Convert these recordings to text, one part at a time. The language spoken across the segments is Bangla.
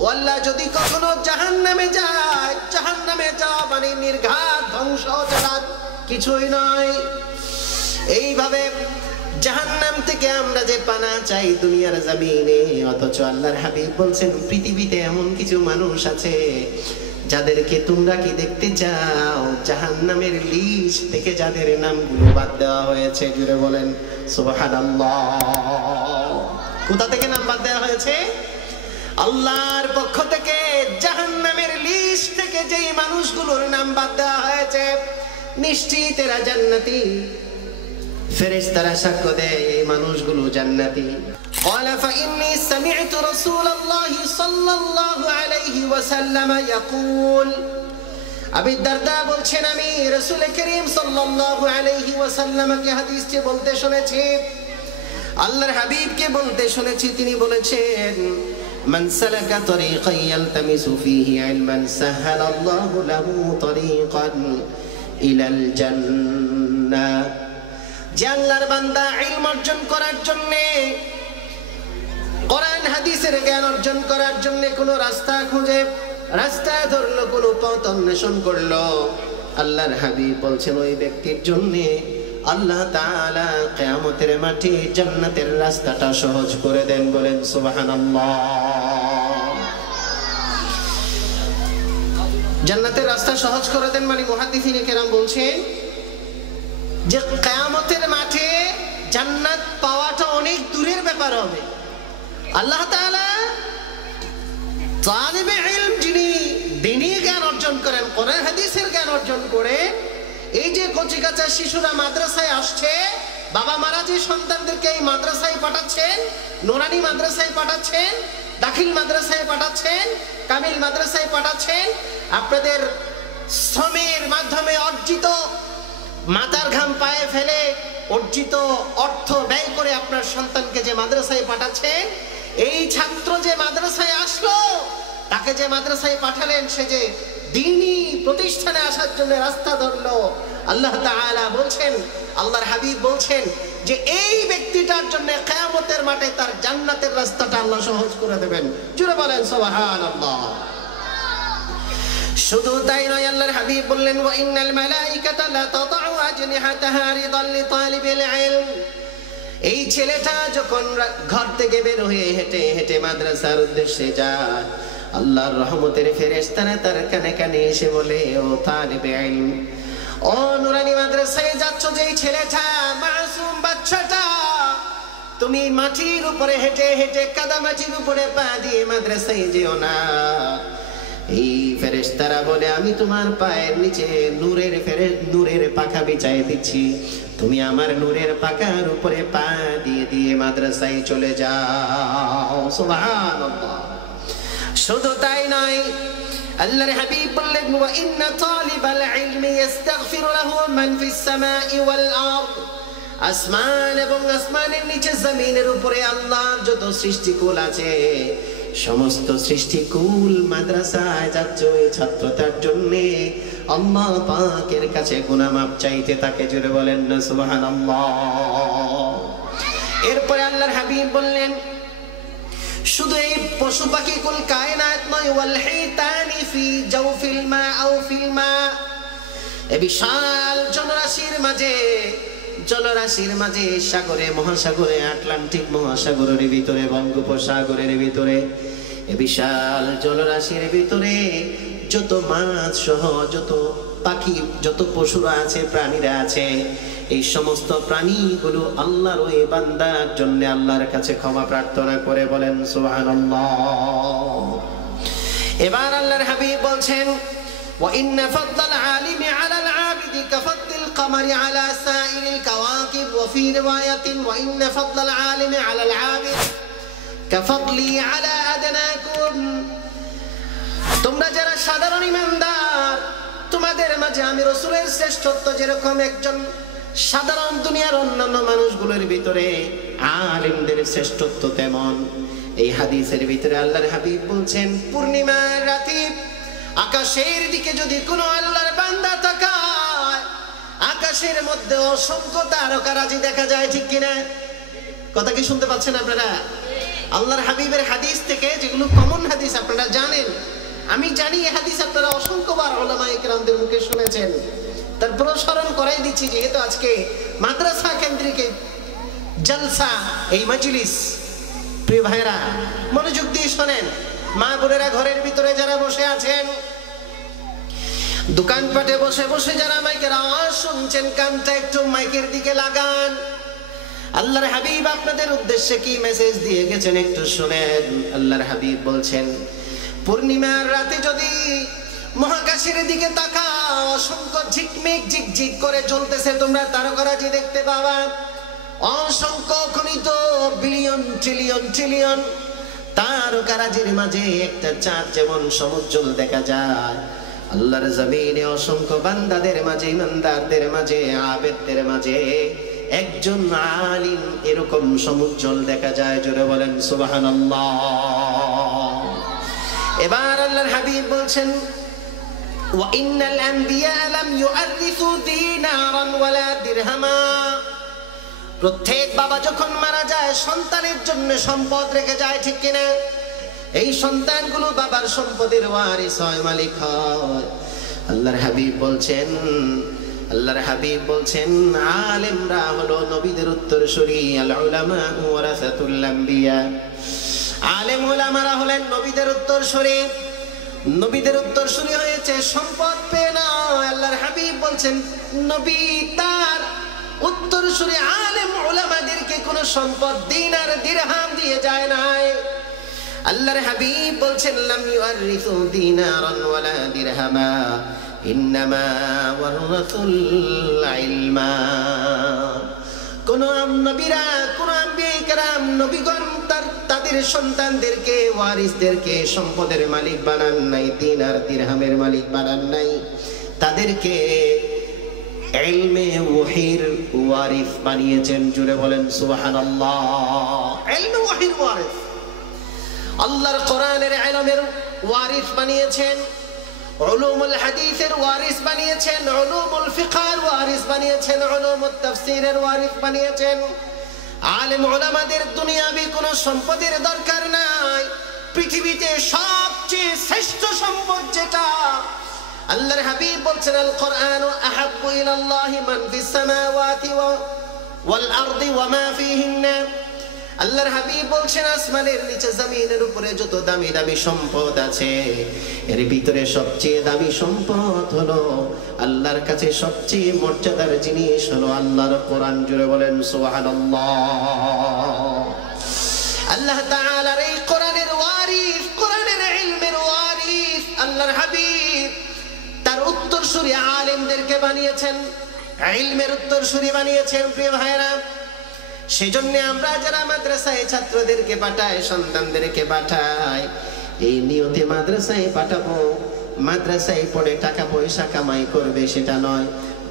ও আল্লাহ, যদি কখনো জাহান্নামে যায়, জাহান্নামে যাওয়া মানে নির্ঘাত ধ্বংস ছাড়া কিছুই নয়। এইভাবে জাহান্নাম থেকে আমরা যে পানা চাই দুনিয়ার জমিনে, অথচ আল্লাহর হাবিব বলছেন পৃথিবীতে এমন কিছু মানুষ আছে যাদেরকে তোমরা কি দেখতে চাও? জাহান্নামের লিস্ট থেকে যাদের নামগুলো বাদ দেওয়া হয়েছে। জুড়ে বলেন সুবহানাল্লাহ। কোথা থেকে নাম বাদ দেওয়া হয়েছে? আল্লাহর পক্ষ থেকে জাহান্নামের লিস্ট থেকে যেই মানুষগুলোর নাম বাদ দেওয়া হয়েছে, নিশ্চিত এরা জান্নাতি। ফেরেশতারা সাক্ষ্য দেয় এই মানুষগুলো জান্নাতি। قال فإني سمعت رسول الله صلى الله عليه وسلم يقول, আবু দারদা বলছেন আমি রাসূল করিম সাল্লাল্লাহু আলাইহি ওয়াসাল্লামকে হাদিসটি বলতে শুনেছি, আল্লাহর হাবিবকে বলতে শুনেছি। তিনি বলেছেন, মান সালাকা তরিকান ইয়ালতামিসু ফীহি ইলমান সাহালাল্লাহু লাহু তরিকান ইলাল জান্নাহ। যে আল্লাহর বান্দা ইলম অর্জন করার জন্য, কোরআন হাদিসের জ্ঞান অর্জন করার জন্য কোনো রাস্তা খুঁজে, রাস্তা ধরলো, কোনো পথ অন্বেষণ করলো, আল্লাহর হাবিব বলছেন ওই ব্যক্তির জন্য আল্লাহ তাআলা কিয়ামতের মাঠে জান্নাতের রাস্তাটা সহজ করে দেন। বলেন সুবহানাল্লাহ। জান্নাতের রাস্তা সহজ করে দেন মানে মুহাদ্দিসিনে কেরাম বলছেন যে কিয়ামতের মাঠে জান্নাত পাওয়াটা অনেক দূরের ব্যাপার হবে। আল্লাহ তাআলা তালিবে ইলম যিনি দ্বীনি জ্ঞান অর্জন করেন, কোরআন হাদিসের জ্ঞান অর্জন করে, এই যে কচিকাচা শিশুরা মাদ্রাসায় আসছে, বাবা মারা যে সন্তানদেরকে এই মাদ্রাসায় পাঠাচ্ছেন, নুরানি মাদ্রাসায় পাঠাচ্ছেন, দাখিল মাদ্রাসায় পাঠাচ্ছেন, কামিল মাদ্রাসায় পাঠাচ্ছেন, আপনাদের শ্রমের মাধ্যমে অর্জিত, মাথার ঘাম পায়ে ফেলে অর্জিত অর্থ ব্যয় করে আপনার সন্তানকে যে মাদ্রাসায় পাঠাচ্ছেন, এই ছাত্র যে মাদ্রাসায় আসলো, তাকে যে মাদ্রাসায় পাঠালেন, সে যে দ্বীনি প্রতিষ্ঠানে আসার জন্য রাস্তা ধরলো, আল্লাহ তাআলা বলছেন, আল্লাহর হাবিব বলছেন যে এই ব্যক্তিটার জন্য কিয়ামতের মাঠে তার জান্নাতের রাস্তাটা আল্লাহ সহজ করে দেবেন। জুড়ে বলেন সুবহানাল্লাহ। শুধু তাই নয়, আল্লাহর হাবিব বললেন, ওয়া ইন্নাল মালাইকাতা লা তাদাউ আজনিহাতাহা রিদাল লিতালিবিল ইলম। এই ছেলেটা যখন ঘর থেকে বের হয়ে হেঁটে হেঁটে মাদ্রাসার উদ্দেশ্যে যায়, আল্লাহর রহমতের ফেরেশতারা তার কানে কানে এসে বলে, ও তালিবে ইলম, ও নুরানি মাদ্রাসায় যাচ্ছ যেই ছেলেটা, মাসুম বাচ্চাটা, তুমি মাটির উপরে হেঁটে হেঁটে কাদামাটির উপরে পা দিয়ে মাদ্রাসায় যেও না। এই ফেরেশতারা বলে, আমি তোমার পায়ের নিচে নূরের পাখা বিছাই দিচ্ছি, তুমি আমার নূরের পাখার উপরে পা দিয়ে দিয়ে মাদ্রাসায় চলে যাও। সুবহানাল্লাহ। শুধু তাই নয়, আল্লাহর হাবিব বললেন, ওয়া ইন্না তালিবাল ইলমি ইস্তাগফিরু লাহু মান ফিস সামাই ওয়াল আরদ। আসমান এবং আসমানের নিচে জমিনের উপরে আল্লাহর যত সৃষ্টিকুল আছে, সমস্ত সৃষ্টিকুল মাদ্রাসায় যাচ্ছে ওই ছাত্রতার জন্য আল্লাহ পাকের কাছে গুনাহ মাফ চাইতে থাকে। জুড়ে বলেন না সুবহানাল্লাহ। এরপরে আল্লাহর হাবিব বললেন, শুধু এই পশু পাখি কুল কায়নাত নয়, ওয়াল হিতানি ফি জাওফিল মা আও ফিল মা, এই বিশাল জলরাশির মাঝে সাগরে, মহাসাগরে, আটলান্টিক মহাসাগরের ভিতরে, বঙ্গোপসাগরের ভিতরে, এই বিশাল জলরাশির ভিতরে যত মাছ সহ যত পাখি, যত পশুরা আছে, প্রাণীরা আছে, এই সমস্ত প্রাণীগুলো আল্লাহর ওই বান্দার জন্য আল্লাহর কাছে ক্ষমা প্রার্থনা করে। বলেন সুবহানাল্লাহ। এবার আল্লাহর হাবিব বলছেন, ওয়া ইন্না ফাদলাল আলিমি আলাল আবিদি কাফাদলিল কামারি আলা সাইরিল কাওয়াকিব, ওয়া ফি রিওয়ায়াতিন ওয়া ইন্না ফাদলাল আলিমি আলাল আবিদ কাফাদলি আলা আদনাকুম। তোমরা যারা সাধারণ ঈমানদার, তোমাদের মাঝে আমি রাসূলের শ্রেষ্ঠত্ব যেরকম একজন সাধারণ দুনিয়ার অন্যান্য মানুষগুলোর ভিতরে আলেমদের শ্রেষ্ঠত্ব তেমন। এই হাদিসের ভিতরে আল্লাহর হাবিব বলছেন, পূর্ণিমার রাতে আকাশের দিকে যদি কোনো আল্লাহর বান্দা তাকায়, আকাশের মধ্যে অসংখ্য তারকারাজি দেখা যায়। ঠিক কিনা? কথা কি শুনতে পাচ্ছেন আপনারা? আল্লাহর হাবিবের হাদিস থেকে, যেগুলো কমন হাদিস আপনারা জানেন, আমি জানি এই হাদিস আপনারা অসংখ্যবার উলামায়ে কেরামদের মুখে শুনেছেন, তারপর স্মরণ করাই দিচ্ছি, যেহেতু আজকে মাদ্রাসা কেন্দ্রিক জলসা, এই মজলিস। প্রিয় ভাইরা, মনোযোগ দিয়ে শোনেন। মা বোনেরা, ঘরের ভিতরে যারা বসে আছেন, দোকানপাটে বসে বসে যারা মাইকের আওয়াজ শুনছেন, কানটা একটু মাইকের দিকে লাগান। আল্লাহর হাবিব আপনাদের উদ্দেশ্যে কি মেসেজ দিয়ে গেছেন একটু শুনেন। আল্লাহর হাবিব বলছেন, পূর্ণিমার রাতে যদি মহাকাশের দিকে তাকাও, অসংখ্য ঝিকমিক ঝিকঝিক করে জ্বলতেছে তোমরা তারকারাজি দেখতে পাবা। অসংখ্য খনিত বিলিয়ন ট্রিলিয়ন ট্রিলিয়ন তারকারাজির মাঝে একটা চাঁদ যেমন সমুজ্জ্বল দেখা যায়, আল্লাহর জমিনে অসংখ্য বান্দাদের মাঝে, ইমানদারদের মাঝে, আবেদদের মাঝে একজন আলিম এরকম সমুজ্জ্বল দেখা যায়। জোরে বলেন সুবহানাল্লাহ। এবার আল্লাহর হাবিব বলছেন, ওয়া ইন্নাল আম্বিয়া লাম ইউআরিসু দিনারান ওয়ালা দিরহামা। প্রত্যেক বাবা যখন মারা যায় সন্তানের জন্য সম্পদ রেখে যায়, ঠিক কিনা? এই সন্তানগুলো বাবার সম্পদের ওয়ারিস হয়, মালিক হয়। আল্লাহর হাবিব বলছেন আলেমরা হলো নবীদের উত্তরসূরি। আল উলামা ওয়ারাসাতুল আম্বিয়া। আলেম উলামারা হলেন নবীদের উত্তরসূরি। নবীদের উত্তরসূরি হয়েছে সম্পদ পেয়ে না। আল্লাহর হাবিব বলছেন, নবী তার উত্তরসূরি আলেম উলামাদেরকে কোন সম্পদ দিনার দিরহাম দিয়ে যায় নাই। আল্লাহর হাবিব বলছেন, লাম ইউআরিসু দিনারান ওয়ালা দিরহামা ইন্নামা ওয়ারাসুল ইলমা। কোন নবীরা, কোন আম্বিয়া কেরাম, নবীগণ তাদের সন্তানদেরকে, ওয়ারিসদেরকে সম্পদের মালিক বানান নাই, দিনার দিরহামের মালিক বানান নাই, তাদেরকে ইলমে ওয়াহির ওয়ারিস বানিয়েছেন। জুড়ে বলেন সুবহানাল্লাহ। ইলমে ওয়াহির ওয়ারিস, আল্লাহর কোরআনের ইলমের ওয়ারিস বানিয়েছেন, উলুমুল হাদিসের ওয়ারিস বানিয়েছেন, উলুমুল ফিকহের ওয়ারিস বানিয়েছেন, উলুমুত তাফসীরের ওয়ারিস বানিয়েছেন। আলেম উলামাদের দুনিয়াবি কোনো সম্পদের দরকার নাই। পৃথিবীতে সবচেয়ে শ্রেষ্ঠ সম্পদ যেটা, আল্লাহর হাবিব বলছেন, আল কোরআন আহাব্বু ইলাল্লাহি মান ফিস সামাওয়াতি ওয়াল আরদি ওয়া মা ফিহিন্না। আল্লাহর হাবিব বলছেন, আসমানের নিচে জমিনের উপরে যত দামি দামি সম্পদ আছে, এর ভিতরে সবচেয়ে দামি সম্পদ হলো, আল্লাহর কাছে সবচেয়ে মর্যাদার জিনিস হলো আল্লাহর কোরআন। জুড়ে বলেন সুবহানাল্লাহ। আল্লাহ তাআলার এই কোরআনের ওয়ারিস, কোরআনের ইলমের ওয়ারিস আল্লাহর হাবিব তার উত্তরসূরি আলেমদেরকে বানিয়েছেন, ইলমের উত্তরসূরি বানিয়েছেন। প্রিয় ভাইরা, সেজন্য আমরা যারা মাদ্রাসায় ছাত্রদেরকে পাঠাই, সন্তানদেরকে পাঠাই, এই নিয়তে মাদ্রাসায় পাঠাবো, মাদ্রাসায় পড়ে টাকা পয়সা কামাই করবে সেটা নয়।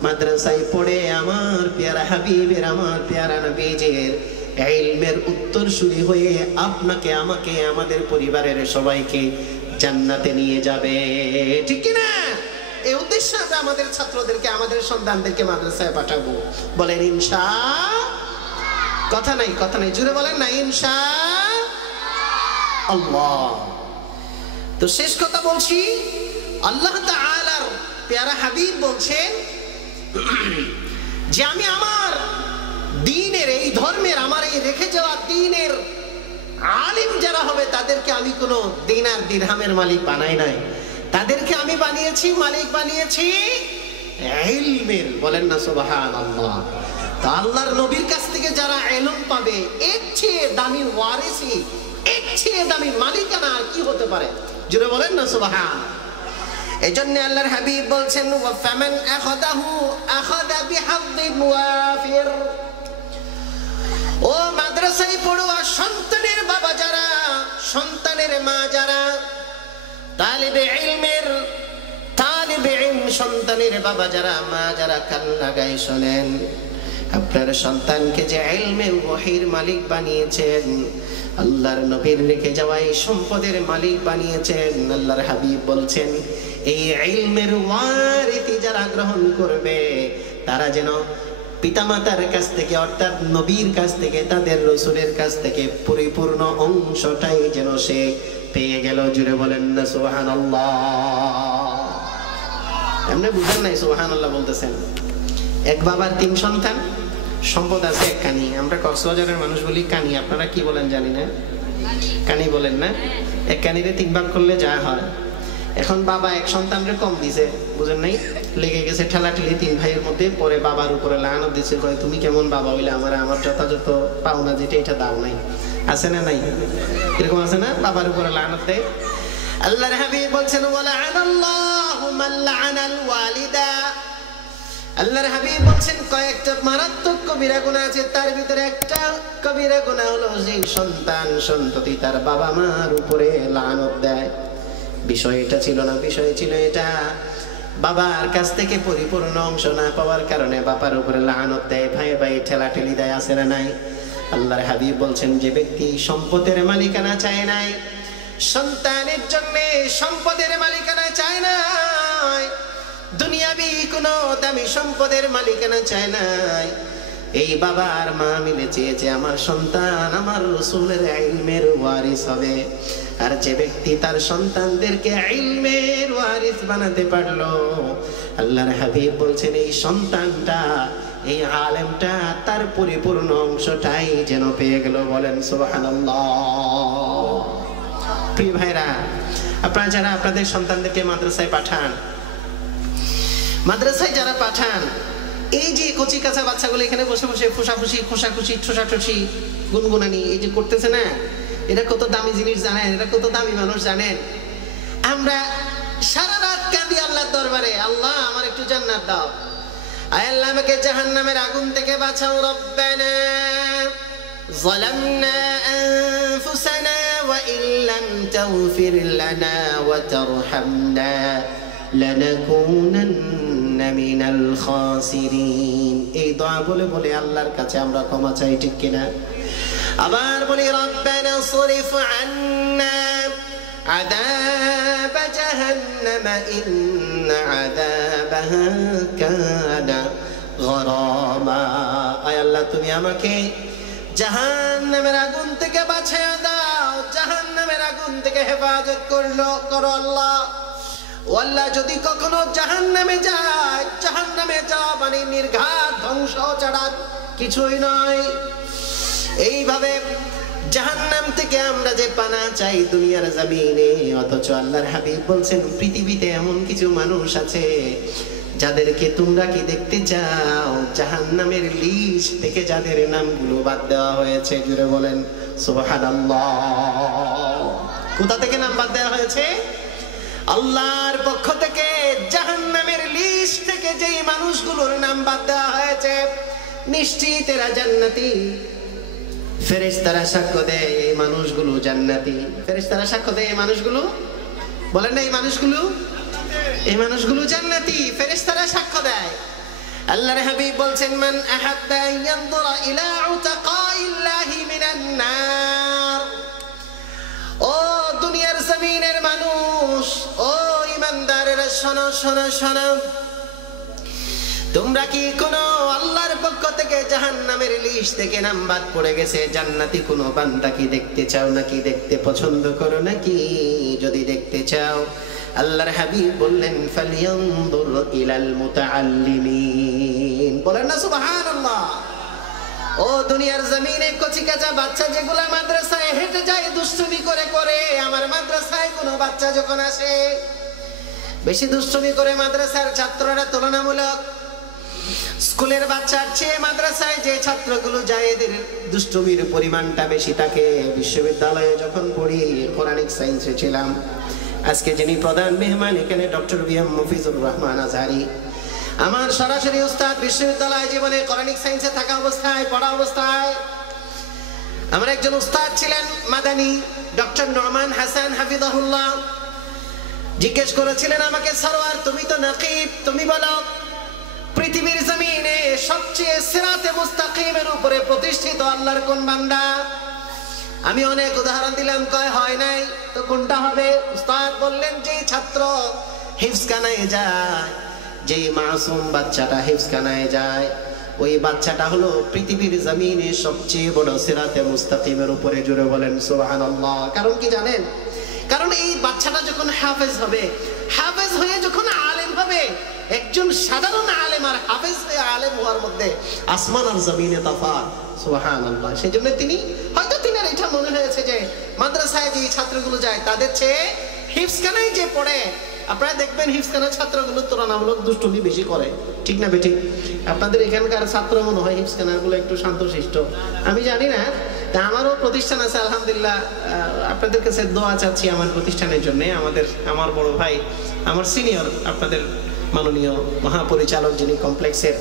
মাদ্রাসায় পড়ে আমার পেয়ারা হাবিবের, আমার পেয়ারা নবীজির ইলমের উত্তরসূরি হয়ে আপনাকে, আমাকে, আমাদের পরিবারের সবাইকে জান্নাতে নিয়ে যাবে, ঠিক কি না? এই উদ্দেশ্যে আমরা আমাদের ছাত্রদেরকে, আমাদের সন্তানদেরকে মাদ্রাসায় পাঠাবো। বলেন ইনশাআল্লাহ। কথা নাই, কথা নাই, জুড়ে বলেন না ইনশাআল্লাহ। তো শেষ কথা বলছি, আল্লাহ তাআলার পেয়ারা হাবিব বলছেন যে আমি আমার দ্বীনের, এই ধর্মের, আমার এই রেখে যাওয়া দ্বীনের আলিম যারা হবে তাদেরকে আমি কোনো দিনার দিরহামের মালিক বানাই নাই, তাদেরকে আমি বানিয়েছি, মালিক বানিয়েছি ইলমের। বলেন না সুবহানাল্লাহ। তো আল্লাহর নবীর কাছ থেকে যারা ইলম পাবে, এর চেয়ে দামি ওয়ারিসি, এর চেয়ে দামি মালিকানা আর কি হতে পারে? জুড়ে বলেন না সুবহানাল্লাহ। এজন্য আল্লাহর হাবিব বলছেন, ওয়া ফামান আখাযাহু আখাযা বিহাদ্দিন ওয়াফির। ও মাদ্রাসায় পড়ুয়া সন্তানের বাবা যারা, সন্তানের মা যারা, তালিবে ইলমের, তালিবে ইলম সন্তানের বাবা যারা, মা যারা, কান লাগায় শোনেন, আপনার সন্তানকে যে ইলমে ওয়াহির মালিক বানিয়েছেন, আল্লাহর নবীর রেখে যাওয়া এই সম্পদের মালিক বানিয়েছেন, আল্লাহর হাবিব বলছেন এই ইলমের ওয়ারিস যারা গ্রহণ করবে তারা যেন পিতামাতার কাছ থেকে অর্থাৎ নবীর কাছ থেকে, তাদের রাসূলের কাছ থেকে পরিপূর্ণ অংশটাই যেন সে পেয়ে গেল। জুড়ে বলেন না সুবহানাল্লাহ। এমনি বুঝেন নাই সুবহানাল্লাহ বলতেছেন? এক বাবার 3 সন্তান, সম্পদ আছে এক কানি। আমরা কক্সবাজারের মানুষ বলি কানি, আপনারা কি বলেন জানি না, কানি বলেন না? এক কানিরে 3 ভাগ করলে যা হয়। এখন বাবা এক সন্তানরে কম দিছে, বুঝেন নাই? লেগে গেছে ঠেলাঠেলি 3 ভাইয়ের মধ্যে। পরে বাবার উপরে লানত দিছে, কয় তুমি কেমন বাবা হইলে, আমার যথাযথ পাওনা যেটা এটা দাও নাই। আছে না নাই? এরকম আছে না? বাবার উপরে লানত দেয়। আল্লাহর হাবিব বলছেন ওয়ালা'নাল্লাহু মান লা'নাল ওয়ালিদা। আল্লাহর হাবিব বলছেন কয়েকটা মারাত্মক কবিরা গুনাহ আছে, তার ভিতরে একটা কবিরা গুনাহ হলো যে সন্তান সন্ততি তার বাবা মার উপরে লানত দেয়। বিষয় এটা ছিল না, বিষয় ছিল এটা বাবার কাছ থেকে পরিপূর্ণ অংশ না পাওয়ার কারণে বাবার উপরে লানত দেয়, ভাই ভাই ঠেলাঠেলি দেয়। আছে না নাই? আল্লাহর হাবিব বলছেন যে ব্যক্তি সম্পদের মালিকানা চায় নাই, সন্তানের জন্য সম্পদের মালিকানা চায় নাই, দুনিয়াবি কোনো দামি সম্পদের মালিকানা চায় নাই, এই বাবা আর মা মিলে চেয়েছে আমার সন্তান আমার রাসূলের ইলমের ওয়ারিস হবে। আর যে ব্যক্তি তার সন্তানদেরকে ইলমের ওয়ারিস বানাতে পারলো, আল্লাহর হাবিব বলছেন এই সন্তানটা, এই আলেমটা তার পরিপূর্ণ অংশটাই যেন পেয়ে গেল। বলেন সুবহানাল্লাহ। প্রিয় ভাইরা, আপনারা যারা আপনাদের সন্তানদেরকে মাদ্রাসায় পাঠান, মাদ্রাসায় যারা পাঠান, এই যে কচি কাঁচা বাচ্চাগুলো এখানে বসে বসে ফুসাফুসি খোসাখুশি ঠোসাঠুসি গুনগুনানি এই যে করতেছে না, এটা কত দামি জিনিস জানেন? এটা কত দামি মানুষ জানেন? আমরা সারা রাত কাঁদি আল্লাহর দরবারে, আল্লাহ আমার একটু জান্নাত দাও, আয় আল্লাহ আমাকে জাহান্নামের আগুন থেকে বাঁচাও। রব্বানা যালামনা আনফুসানা ওয়া ইল্লাম তাগফির লানা ওয়া তারহামনা লানাকুনান্না মিনাল খাসিরিন। এই দোয়া বলে বলে আল্লাহর কাছে আমরা ক্ষমা চাই, ঠিক কিনা? আবার বলি রব্বানা সরিফ আন্না আযাব জাহান্নাম ইন্না আযাবাহা কানা গরামা। আয় আল্লাহ তুমি আমাকে জাহান্নামের আগুন থেকে বাঁচিয়ে দাও, জাহান্নামের আগুন থেকে হেফাজত করো আল্লাহ। ও আল্লাহ যদি কখনো জাহান্নামে যায়, জাহান্নামে যাওয়া মানে নির্ঘাত ধ্বংস ছাড়া কিছুই নয়। এইভাবে জাহান্নাম থেকে আমরা যে পানা চাই দুনিয়ার জমিনে, অথচ আল্লাহর হাবিব বলছেন পৃথিবীতে এমন কিছু মানুষ আছে যাদেরকে তোমরা কি দেখতে চাও? জাহান্নামের লিস্ট থেকে যাদের নামগুলো বাদ দেওয়া হয়েছে। জুড়ে বলেন সুবহানাল্লাহ। কোথা থেকে নাম বাদ দেওয়া হয়েছে? আল্লাহর পক্ষ থেকে জাহান্নামের লিস্ট থেকে যেই মানুষগুলোর নাম বাদ দেওয়া হয়েছে, নিশ্চিত এরা জান্নাতি। ফেরেশতারা সাক্ষ্য দেয় এই মানুষগুলো জান্নাতি। ফেরেশতারা সাক্ষ্য দেয় এই মানুষগুলো, বলেন না এই মানুষগুলো জান্নাতি। ফেরেশতারা সাক্ষ্য দেয়। আল্লাহর হাবিব বলছেন মান আহাব্বা আন ইয়ানজুরা ইলা উতাকাইল্লাহি মিনান নার। ও দুনিয়ার জমিনের মানুষ, ও ইমানদারেরা শোনো শোনো শোনো, তোমরা কি কোনো আল্লাহর পক্ষ থেকে জাহান্নামের লিস্ট থেকে নাম বাদ পড়ে গেছে জান্নাতি কোনো বান্দা কি দেখতে চাও নাকি? দেখতে পছন্দ করো নাকি? যদি দেখতে চাও, আল্লাহর হাবিব বললেন ফালিয়ানজুর ইলাল মুতাআল্লিমিন। বলেন না সুবহানাল্লাহ। ও দুনিয়ার জমিনে কচি কাঁচা বাচ্চা যেগুলা মাদ্রাসায় হেঁটে যায় দুষ্টুমি করে করে, আমার মাদ্রাসায় কোনো বাচ্চা যখন আসে বেশি দুষ্টুমি করে, মাদ্রাসার ছাত্ররা তুলনামূলক স্কুলের বাচ্চার চেয়ে মাদ্রাসায় যে ছাত্রগুলো যায় এদের দুষ্টুমির পরিমাণটা বেশি থাকে। বিশ্ববিদ্যালয়ে যখন পড়ি, কোরআনিক সায়েন্সে ছিলাম, আজকে যিনি প্রধান মেহমান এখানে ডক্টর বিএম মফিজুর রহমান আজহারি, আমার সরাসরি উস্তাদ। বিশ্ববিদ্যালয় জীবনে কোরআনিক সায়েন্সে থাকা অবস্থায়, পড়া অবস্থায় আমার একজন উস্তাদ ছিলেন মাদানী, ডক্টর নোমান হাসান হাফিজাহুল্লাহ। জিজ্ঞেস করেছিলেন আমাকে, সরওয়ার তুমি তো নাকিব, তুমি বলো পৃথিবীর জমিনে সবচেয়ে সিরাতে মুস্তাকিমের উপরে প্রতিষ্ঠিত আল্লাহর কোন বান্দা? আমি অনেক উদাহরণ দিলাম, কয় হয় নাই। তো কোনটা হবে? উস্তাদ বললেন যেই ছাত্র হিফজখানায় যায়, যেই মাসুম বাচ্চাটা হিফজখানায় যায়, ওই বাচ্চাটা হলো পৃথিবীর জমিনে সবচেয়ে বড় সিরাতে মুস্তাকিমের উপরে। জুড়ে বলেন সুবহানাল্লাহ। কারণ কি জানেন? কারণ এই বাচ্চাটা যখন হাফেজ হবে, হাফেজ হয়ে যখন আলেম হবে, একজন সাধারণ আলেম আর হাফেজ হয়ে আলেম হওয়ার মধ্যে আসমান আর জমিনে তফাৎ। সুবহানাল্লাহ। সেজন্য তিনি হয়তো তিনার এটা মনে হয়েছে যে মাদ্রাসায় যে ছাত্রগুলো যায় তাদের চেয়ে হিফজখানায় যে পড়ে, আপনারা দেখবেন হিফজখানার ছাত্রগুলো তুলনামূলক দুষ্টুমি বেশি করে, ঠিক না বেঠিক? আপনাদের এখানকার ছাত্র মনে হয় হিফজখানাগুলো একটু শান্তশিষ্ট, আমি জানি না। তা আমারও প্রতিষ্ঠান আছে আলহামদুলিল্লাহ। আপনাদের কাছে দোয়া চাচ্ছি আমার প্রতিষ্ঠানের জন্য। আমার বড় ভাই, আমার সিনিয়র, আপনাদের মাননীয় মহাপরিচালক যিনি কমপ্লেক্সের,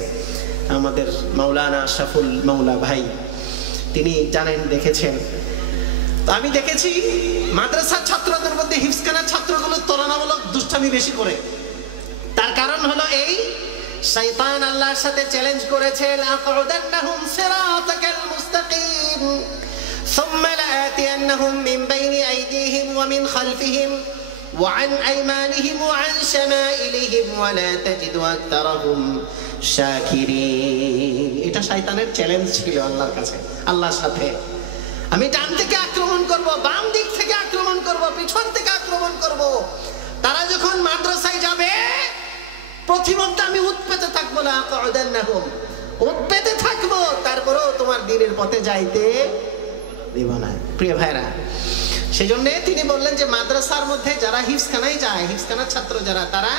আমাদের মাওলানা আশরাফুল মাওলা ভাই, তিনি জানেন, দেখেছেন। আমি দেখেছি মাদ্রাসার ছাত্রদের মধ্যে হিফজখানার ছাত্রগুলো তুলনামূলক দুষ্টামি বেশি করে। তার কারণ হলো এই, শয়তান আল্লাহর সাথে চ্যালেঞ্জ করেছে, লাআকুদান্নাহুম সিরাতাকাল মুস্তাকিম সুম্মা লাআতিয়ান্নাহুম মিন বাইনি আইদিহিম ওয়া মিন খালফিহিম ওয়া আন আইমানিহিম ওয়া আন শামাইলিহিম ওয়া লা তাজিদু আকতারাহুম শাকিরিন। এটা শয়তানের চ্যালেঞ্জ ছিল আল্লাহর কাছে, আল্লাহর সাথে। আমি ডান থেকে আক্রমণ করব, বাম দিক থেকে আক্রমণ করব, পিছন থেকে আক্রমণ করব। তারা যখন মাদ্রাসায় যাবে প্রতিমত আমি উৎপেতে থাকবো না, লাআকুদান্নাহুম, উৎপেতে থাকবো, তারপরেও তোমার দ্বীনের পথে যাইতে দিব না। প্রিয় ভাইরা, সেজন্য তিনি বললেন যে মাদ্রাসার মধ্যে যারা হিফজখানায় যায়, হিফজখানার ছাত্র যারা, তারা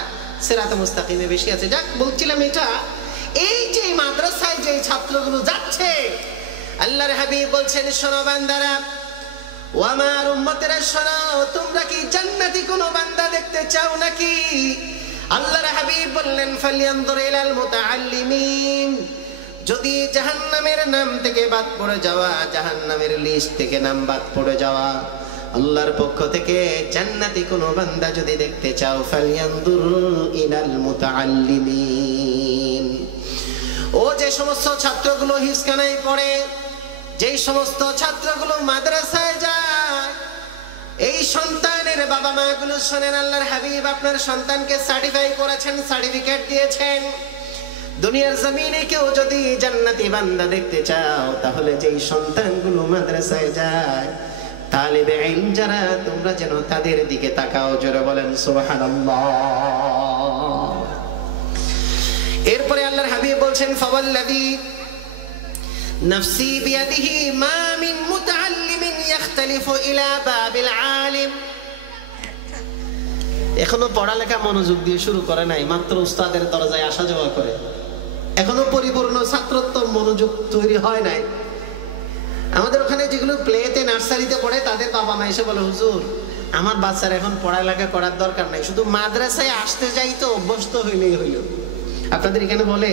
সিরাতে মুস্তাকিমে বেশি আছে। যাক, বলছিলাম এটা, এই যে মাদ্রাসায় যে ছাত্রগুলো যাচ্ছে, আল্লাহর হাবিব বলছেন, শোনো বান্দারা, ও আমার উম্মতেরা শোনো, তোমরা কি জান্নাতি কোনো বান্দা দেখতে চাও নাকি? আল্লাহর হাবিব বললেন, ফালিয়ানজুর ইলাল মুতাআল্লিমিন। যদি জাহান্নামের নাম থেকে বাদ পড়ে যাওয়া, জাহান্নামের লিস্ট থেকে নাম বাদ পড়ে যাওয়া, আল্লাহর পক্ষ থেকে জান্নাতি কোনো বান্দা যদি দেখতে চাও, ফালিয়ানজুর ইলাল মুতাআল্লিমিন। ও যে সমস্ত ছাত্রগুলো হিফজখানায় পড়ে, যেই সমস্ত ছাত্রগুলো মাদ্রাসায় যায়, এই সন্তানের বাবা মা গুলো শোনেন, আল্লাহর হাবিব আপনার সন্তানকে সার্টিফাই করেছেন, সার্টিফিকেট দিয়েছেন। দুনিয়ার জমিনে কেউ যদি জান্নাতি বান্দা দেখতে চাও, তাহলে যেই সন্তানগুলো মাদ্রাসায় যায়, তালিবে ইলম যারা, তোমরা যেন তাদের দিকে তাকাও। জোরে বলেন সুবহানাল্লাহ। এরপরে আল্লাহর হাবিব বলছেন, ফাওয়াল্লাযী নাফসি বিয়াদিহি মা মিন মুতাআল্লিমিন ইখতালিফু ইলা বাবিল আলিম। এখনো পড়ালেখা মনোযোগ দিয়ে শুরু করে নাই, মাত্র উস্তাদের দরজায় আসা যাওয়া করে, এখনো পরিপূর্ণ ছাত্রত্ব মনোযোগ তৈরি হয় নাই। আমাদের ওখানে যেগুলো প্লেতে নার্সারিতে পড়ে, তাদের বাবা মা এসে বলে, হুজুর আমার বাচ্চার এখন পড়ালেখা করার দরকার নাই, শুধু মাদ্রাসায় আসতে যাই তো, অভ্যস্ত হইলেই হইল। আপনাদের এখানে বলে,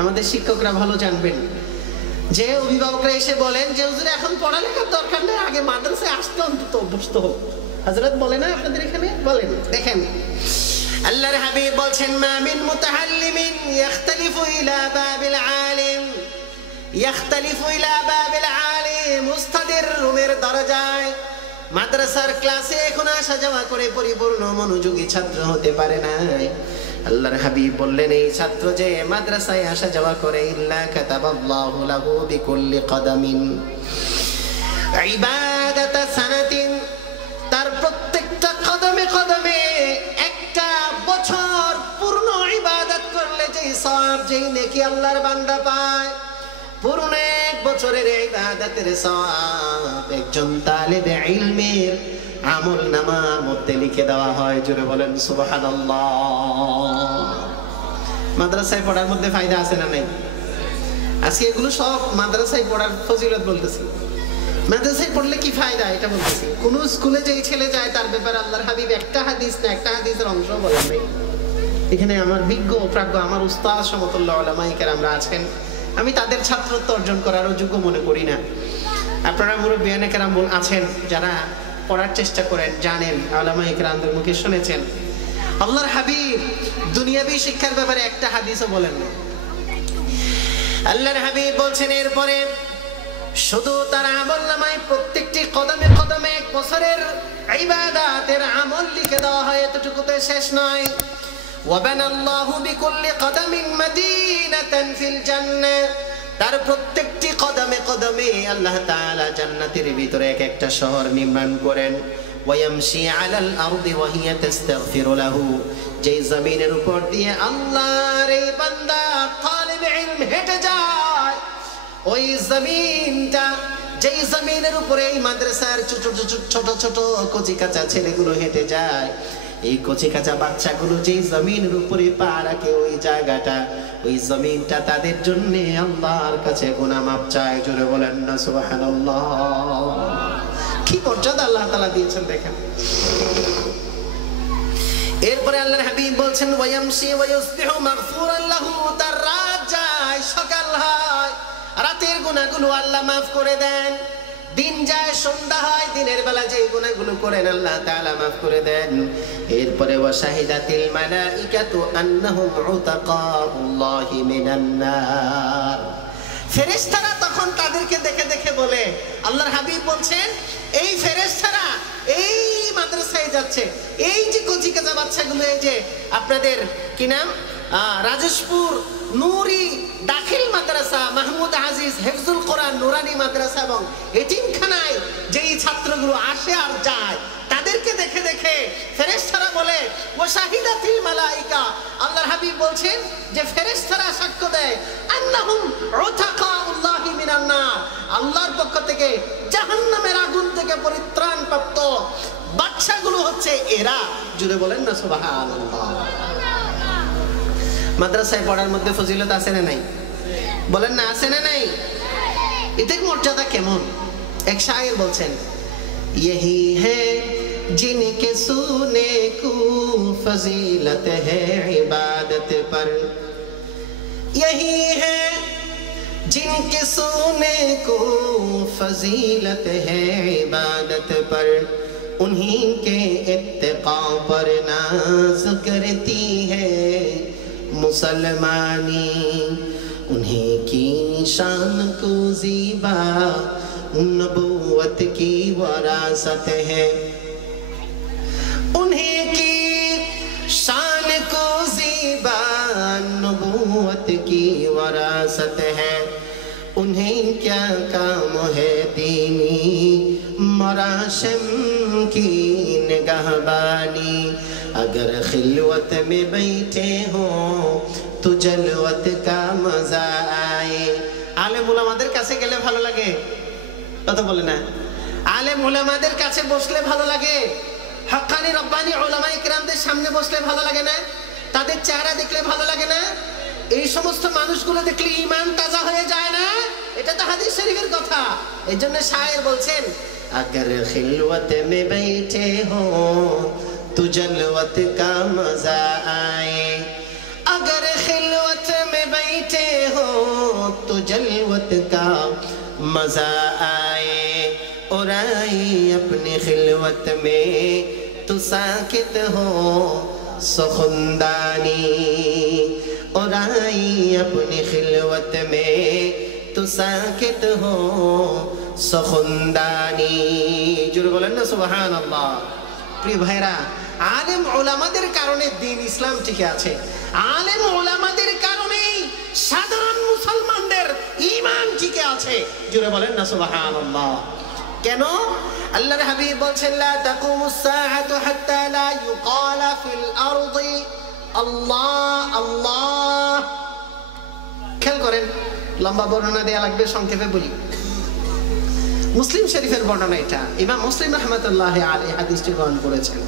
আমাদের শিক্ষকরা ভালো জানবেন, যে অভিভাবকরা এসে বলেন যে হুজুর এখন পড়ালেখার দরকার নেই, আগে মাদ্রাসায় আসতে অন্তত অভ্যস্ত হোক। হযরত বলে না আপনাদের এখানে? বলেন। দেখেন আল্লাহর হাবিব বলছেন, মা মিন মুতাআল্লিমিন ইখতালিফু ইলা বাবিল আলিম, ইখতালিফু ইলা বাবিল আলিম। উস্তাদের রুমের দরজায় মাদ্রাসার ক্লাসে এখন আসা যাওয়া করে পরিপূর্ণ মনোযোগী ছাত্র হতে পারে না। আল্লাহর হাবিব বললেন, এই ছাত্র যে মাদ্রাসায় আসা যাওয়া করে, ইল্লা কাতাবাল্লাহু লাহু বিকুল্লি কদামিন ইবাদাতা সানাতিন, তার প্রত্যেকটা কদমে কদমে একটা বছর পূর্ণ ইবাদত করলে যেই সওয়াব, যেই নেকি আল্লাহর বান্দা পায়, পূর্ণ এক বছরের ইবাদতের সওয়াব একজন তালিবে ইলমের আমল নামার মধ্যে লিখে দেওয়া হয়। জোরে বলেন সুবহানাল্লাহ। মাদ্রাসায় পড়ার মধ্যে ফায়দা আছে না নাই? আজকে এগুলো সব মাদ্রাসায় পড়ার ফজিলত বলতেছি। মাদ্রাসায় পড়লে কি ফায়দা এটা বলতেছি। কোন স্কুলে যেই ছেলে যায় তার ব্যাপারে আল্লাহর হাবিব একটা হাদিস না, একটা হাদিসের অংশ বলেন নাই। এখানে আমার বিজ্ঞ প্রাজ্ঞ আমার উস্তাদ সমতুল্লাহ উলামায়ে কেরামরা আছেন, আমি তাদের ছাত্রত্ব অর্জন করার যোগ্য মনে করি না। আপনারা মুরব্বিয়ানে কেরাম আছেন যারা পড়ার চেষ্টা করেন, জানেন, উলামায়ে কেরামদের মুখে শুনেছেন। আল্লাহর হাবিব দুনিয়াবী শিক্ষার ব্যাপারে একটা হাদিসও বলেন না। আল্লাহর হাবিব বলছেন, এরপরে শুধু তার আমলনামায় প্রত্যেকটি কদমে কদমে এক বছরের ইবাদতের আমল লিখে দেওয়া হয়। এতটুকুতে শেষ নয়, ওয়াবানাল্লাহু বিকুল্লি কদামিন মাদিনাতান ফিল জান্নাহ, তার প্রত্যেকটি কদমে কদমে আল্লাহ তাআলা জান্নাতের ভিতরে এক একটা শহর নির্মাণ করেন। ওয়ায়ামশি আলাল আরদি ওয়া হিয়া তাস্তাগফিরু লাহু, যেই জমিনের উপর দিয়ে আল্লাহর এই বান্দা তালিব ইলম হেঁটে যায়, ওই জমিনটা, যেই জমিনের উপরে এই মাদ্রাসার ছোট ছোট কচি কাঁচা ছেলেগুলো হেঁটে যায়, এই কচি কাঁচা বাচ্চাগুলো যেই জমিনের উপরে পা রাখে, ওই জায়গাটা, ওই জমিনটা তাদের জন্য আল্লাহর কাছে গুনাহ মাফ চায়। জোরে বলেন না সুবহানাল্লাহ। কি মর্যাদা আল্লাহ তাআলা দিয়েছেন দেখেন। এরপরে আল্লাহর হাবিব বলছেন ওয়ায়ামশি ওয়ায়ুসবিহু মাগফুরান লাহু, তার রাত যায় সকাল হয়, রাতের গুনাহগুলো আল্লাহ মাফ করে দেন। দিন যায় সন্ধ্যা হয়, দিনের বেলা যে গুনাহগুলো করেন আল্লাহ তাআলা মাফ করে দেন। এরপরে ওয়া শাহিদাতিল মালাইকাতু আন্নাহুম উতাকাউল্লাহি মিনান নার, ফেরেশতারা তখন তাদেরকে দেখে দেখে বলে, আল্লাহর হাবিব বলছেন এই ফেরেশতারা এই মাদ্রাসায় যাচ্ছে, এই যে কচি কাঁচা বাচ্চাগুলো, এই যে আপনাদের কি নাম, রাজেশপুর নূরি দাখিল মাদ্রাসা, মাহমুদ আজিজ হেফজুল কোরআন নুরানি মাদ্রাসা এবং এতিমখানায় যেই ছাত্রগুলো আসে আর যায়, তাদেরকে দেখে দেখে ফেরেশতারা বলে ওয়া শাহিদাতিল মালাইকা, আল্লাহর হাবিব বলছেন যে ফেরেশতারা সাক্ষ্য দেয় আন্নাহুম উতাকাউল্লাহি মিনান নার, আল্লাহর পক্ষ থেকে জাহান্নামের আগুন থেকে পরিত্রাণ প্রাপ্ত বাচ্চাগুলো হচ্ছে এরা। জুড়ে বলেন না সুবহানাল্লাহ। মাদ্রাসায় পড়ার মধ্যে ফজিলত আছে না নাই? বলেন না আছে না নাই? এতে মর্যাদা কেমন? এক শায়ের বলছেন यही है जिनके सुने को फजीलत है इबादत पर, यही है जिनके सुने को फजीलत है इबादत पर, उन्हीं के इत्तिका पर नाज करती है मुसलमानी, उन्हीं की शान को ज़ीबा नबूवत की वरासत है, उन्हीं की शान को ज़ीबा नबूवत की वरासत है, उन्हें क्या काम है दीनी मराशिम की निगहबानी, अगर खिलवत में बैठे हो तो जलवत का मजा आए। आलेम उलामाদের কাছে গেলে ভালো লাগে, কথা বলে না? আলেম উলামাদের কাছে বসলে ভালো লাগে, হক্কানি রব্বানি উলামায়ে কিরামদের সামনে বসলে ভালো লাগে না? তাদের চেহারা দেখলে ভালো লাগে না? এই সমস্ত মানুষগুলো দেখলে ঈমান তাজা হয়ে যায় না? এটা তো হাদিস শরীফের কথা। এইজন্য শায়ের বলছেন अगर खिलवत में बैठे हो तो जलवत का मजा आए, अगर खिलवत में बैठे हो तो जलवत का मजा आए, और आई अपनी खिलवत में तो साकित हो सुखुंदानी, और आई अपनी खिलवत में तो साकित हो सुखुंदानी। जुड़ बोलें ना सुबहानाल्लाह। प्रिय भाईरा, आलेम उलामाদের কারণে দ্বীন ইসলাম টিকে আছে, আলেম উলামাদের কারণেই সাধারণ মুসলমানদের ঈমান টিকে আছে। জোরে বলেন না সুবহানাল্লাহ। কেন? আল্লাহর হাবিব বলছেন লা তাকুমুস সাআতু হাত্তা লা ইউকালা ফিল আরদি আল্লাহ আল্লাহ। খেয়াল করেন, লম্বা বর্ণনা দেয়া লাগবে, সংক্ষেপে বলি। মুসলিম শরীফের বর্ণনা এটা, ইমাম মুসলিম রাহমাতুল্লাহি আলাইহি হাদিসটি বর্ণনা করেছেন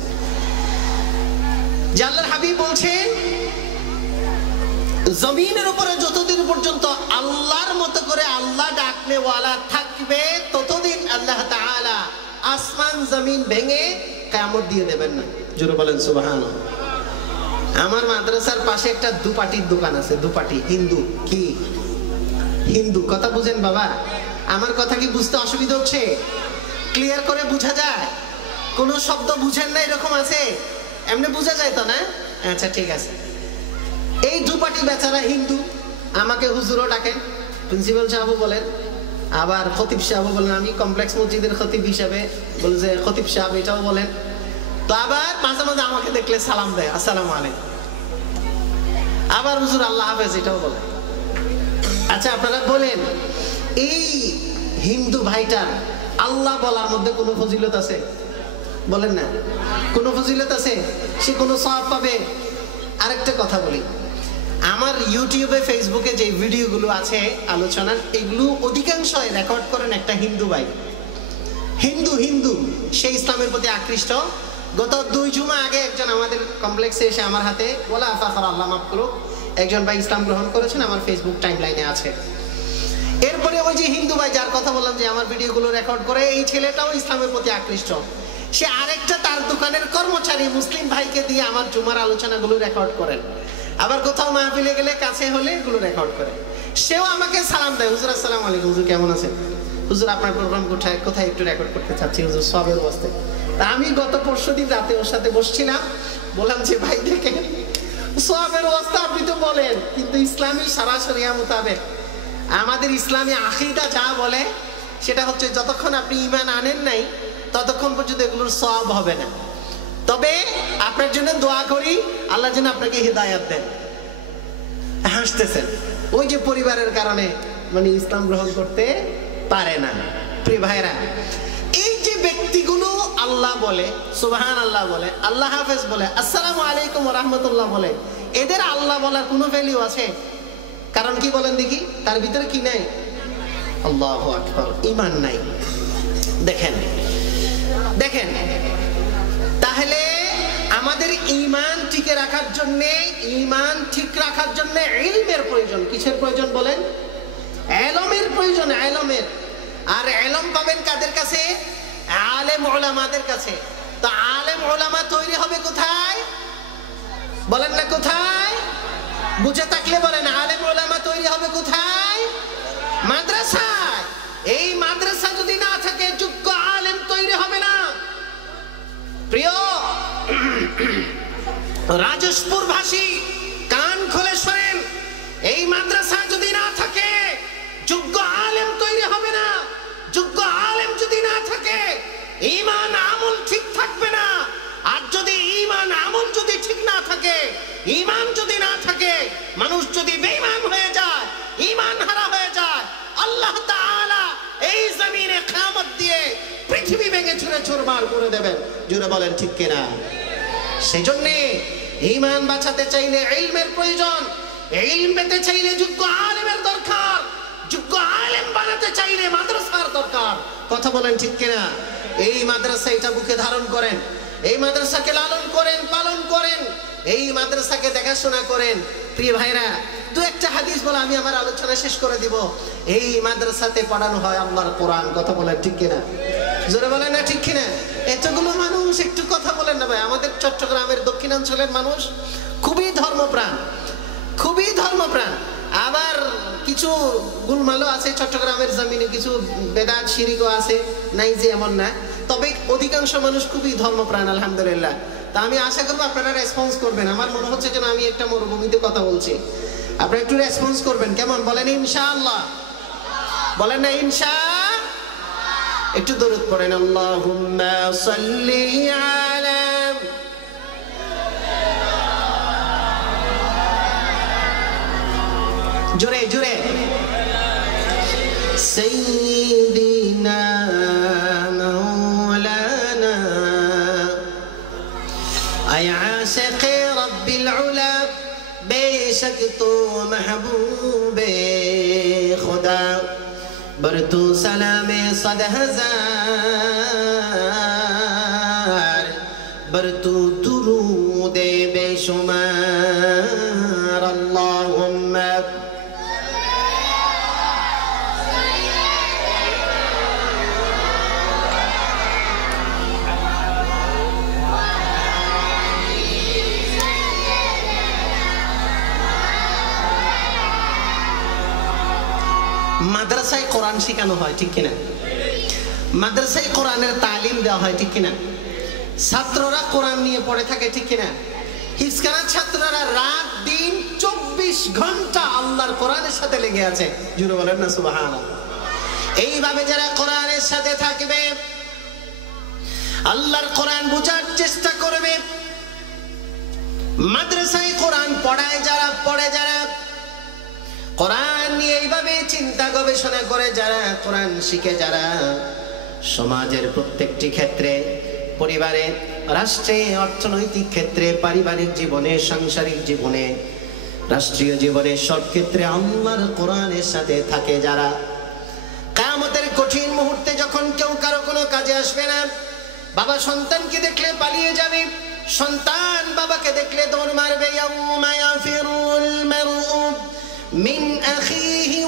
যে আল্লাহর হাবিব বলছেন জমিনের উপরে যতদিন পর্যন্ত আল্লাহর মতো করে আল্লাহ ডাকনে ওয়ালা থাকবে ততদিন আল্লাহ তাআলা আসমান জমিন ভেঙে কিয়ামত দিয়ে দেবেন না। জোরে বলেন সুবহানাল্লাহ। আমার মাদ্রাসার পাশে একটা দুপাটির দোকান আছে, দুপাটি হিন্দু। কি হিন্দু? কথা বুঝেন বাবা? আমার কথা কি বুঝতে অসুবিধা হচ্ছে? ক্লিয়ার করে বোঝা যায়? কোন শব্দ বুঝেন না এরকম আছে? এমনি বোঝা যায় তো না? আচ্ছা ঠিক আছে। এই দুপাটি বেচারা হিন্দু, আমাকে হুজুরও ডাকেন, প্রিন্সিপাল সাহেবও বলেন, আবার খতিব সাহেবও বলেন, আমি কমপ্লেক্স মসজিদের খতিব হিসাবে বলে যে খতিব সাহেব এটাও বলেন। তো আবার মাঝে মাঝে আমাকে দেখলে সালাম দেয়, আসসালামু আলাইকুম। আবার হুজুর আল্লাহ হাফেজ এটাও বলে। আচ্ছা আপনারা বলেন, এই হিন্দু ভাইটার আল্লাহ বলার মধ্যে কোনো ফজিলত আছে? বলেন না, কোনো ফজিলত আছে? সে কোনো সওয়াব পাবে? আরেকটা কথা বলি, আমার ইউটিউবে ফেসবুকে যে ভিডিওগুলো আছে আলোচনার, এগুলো অধিকাংশই রেকর্ড করেন একটা হিন্দু ভাই। হিন্দু সে ইসলামের প্রতি আকৃষ্ট। গত 2 জুমা আগে একজন আমাদের কমপ্লেক্সে এসে আমার হাতে বলা, আফাফার আল্লাহ মাফ করুক, একজন ভাই ইসলাম গ্রহণ করেছেন, আমার ফেসবুক টাইম লাইনে আছে। এরপরে ওই যে হিন্দু ভাই যার কথা বললাম যে আমার ভিডিওগুলো রেকর্ড করে, এই ছেলেটাও ইসলামের প্রতি আকৃষ্ট। সে আরেকটা তার দোকানের কর্মচারী মুসলিম ভাইকে দিয়ে আমার জুমার আলোচনাগুলো রেকর্ড করেন। আবার কোথাও মাহফিলে গেলে কাছে হলে এগুলো রেকর্ড করে। সেও আমাকে সালাম দেয়, হুজুর আসসালামু আলাইকুম, হুজুর কেমন আছেন, হুজুর আপনার প্রোগ্রাম কোথায় একটু রেকর্ড করতে চাচ্ছি হুজুর, সবের বস্তে। তা আমি গত পরশুদিন রাতে ওর সাথে বসছিলাম, বললাম যে ভাই দেখেন, সবের অবস্থা আপনি তো বলেন, কিন্তু ইসলামী সরাসরিয়া মোতাবেক আমাদের ইসলামী আকীদা যা বলে সেটা হচ্ছে যতক্ষণ আপনি ঈমান আনেন নাই ততক্ষণ পর্যন্ত এগুলোর সওয়াব হবে না। তবে আপনার জন্য দোয়া করি, আল্লাহ যেন আপনাকে হিদায়াত দেন। হাসতেছেন, ওই যে পরিবারের কারণে মানে ইসলাম গ্রহণ করতে পারে না। প্রিয় ভাইরা, এই যে ব্যক্তিগুলো আল্লাহ বলে, সুবহানাল্লাহ বলে, আল্লাহ হাফেজ বলে, আসসালামু আলাইকুম ওয়া রাহমাতুল্লাহ বলে, এদের আল্লাহ বলার কোনো ভ্যালু আছে? কারণ কি বলেন দেখি, তার ভিতরে কি নাই? আল্লাহু আকবার, ঈমান নাই। দেখেন তাহলে আমাদের ঈমান টিকে রাখার জন্য, ঈমান ঠিক রাখার জন্য ইলমের প্রয়োজন। কিসের প্রয়োজন বলেন? ইলমের প্রয়োজন, ইলমের। আর ইলম পাবেন কাদের কাছে? আলেম উলামাদের কাছে। তো আলেম উলামা তৈরি হবে কোথায়? বলেন না কোথায়? বুঝে থাকলে বলেন, আলেম উলামা তৈরি হবে কোথায়? মাদ্রাসায়। এই মাদ্রাসা যদি না থাকে যোগ্য আলেম তৈরি হবে না। প্রিয় রাজশপুর ভাষী কান খুলে শোনেন, এই মাদ্রাসা যদি না থাকে যোগ্য আলেম তৈরি হবে না। যোগ্য আলেম যদি না থাকে ঈমান আমল ঠিক থাকবে না। আর যদি ঈমান আমল যদি ঠিক না থাকে, ঈমান যদি না থাকে, মানুষ যদি বেঈমান হয়ে যায়, ঈমান হারা হয়ে যায়, আল্লাহ তাআলা এই জমিনে কিয়ামত দিয়ে পৃথিবী ভেঙে চুরে চুরমার করে দেবেন। জোরে বলেন ঠিক কিনা? সেজন্য ঈমান বাঁচাতে চাইলে ইলমের প্রয়োজন। ইলম পেতে চাইলে যোগ্য আলেমের দরকার। যোগ্য আলেম বানাতে চাইলে মাদ্রাসার দরকার। কথা বলেন ঠিক কিনা? এই মাদ্রাসা এটা বুকে ধারণ করেন, এই মাদ্রাসাকে লালন করেন, পালন করেন, এই মাদ্রাসাকে দেখাশোনা করেন। প্রিয় ভাইরা, দু একটা হাদিস বলে আমি আমার আলোচনা শেষ করে দিব। এই মাদ্রাসাতে পড়ানো হয় আল্লাহর কোরআন। কথা বলেন ঠিক কিনা? জোরে বলেন না ঠিক কিনা? এতগুলো মানুষ একটু কথা বলেন না ভাই। আমাদের চট্টগ্রামের দক্ষিণাঞ্চলের মানুষ খুবই ধর্মপ্রাণ, খুবই ধর্মপ্রাণ। আবার কিছু গুলমালও আছে চট্টগ্রামের জমিনে, কিছু বেদাত শিরিকও আছে, নাই যে এমন না। তবে অধিকাংশ মানুষ খুবই ধর্মপ্রাণ আলহামদুলিল্লাহ। তা আমি আশা করবো আপনারা রেসপন্স করবেন। আমার মনে হচ্ছে যেন আমি একটা মরুভূমিতে কথা বলছি। আপনারা একটু রেসপন্স করবেন, কেমন? বলেন ইনশাআল্লাহ। বলেন না ইনশা? একটু দরুদ পড়েন, আল্লাহুম্মা সাল্লি আলা। জোরে জোরে। সাইয়্যিদিনা মাওলানা আয় আশিকে রব্বিল উলা, বেশক তো মাহবুবে খুদা, বরতু সালামে সদ হাজার, বরতু দুরুদে বেশুমার। আল্লাহুম্মা মাদ্রাসায় কোরআন শেখানো হয় ঠিক কিনা? মাদ্রাসায় কোরআনের তালিম দেওয়া হয় ঠিক কিনা? ছাত্ররা কোরআন নিয়ে পড়ে থাকে ঠিক কিনা? হিফজখানা ছাত্ররা রাত দিন 24 ঘন্টা আল্লাহর কোরআনের সাথে লেগে আছে। জুড়ে বলেন না সুবহানাল্লাহ। এইভাবে যারা কোরআনের সাথে থাকবে, আল্লাহর কোরআন বোঝার চেষ্টা করবে, মাদ্রাসায় কোরআন পড়ায় যারা, পড়ে যারা, কোরআন নিয়ে এইভাবে চিন্তা গবেষণা করে যারা, কোরআন শিখে যারা, সমাজের প্রত্যেকটি ক্ষেত্রে, পরিবারে, রাষ্ট্রে, অর্থনৈতিক ক্ষেত্রে, পারিবারিক জীবনে, সাংসারিক জীবনে, রাষ্ট্রীয় জীবনে, সব ক্ষেত্রে আল্লাহর কোরআনের সাথে থাকে যারা, কিয়ামতের কঠিন মুহূর্তে যখন কেউ কারো কোনো কাজে আসবে না, বাবা সন্তানকে দেখলে পালিয়ে যাবে, সন্তান বাবাকে দেখলে দৌড় মারবে। ইয়াউমা ইয়াফিরুল মারউ মিন আখিহি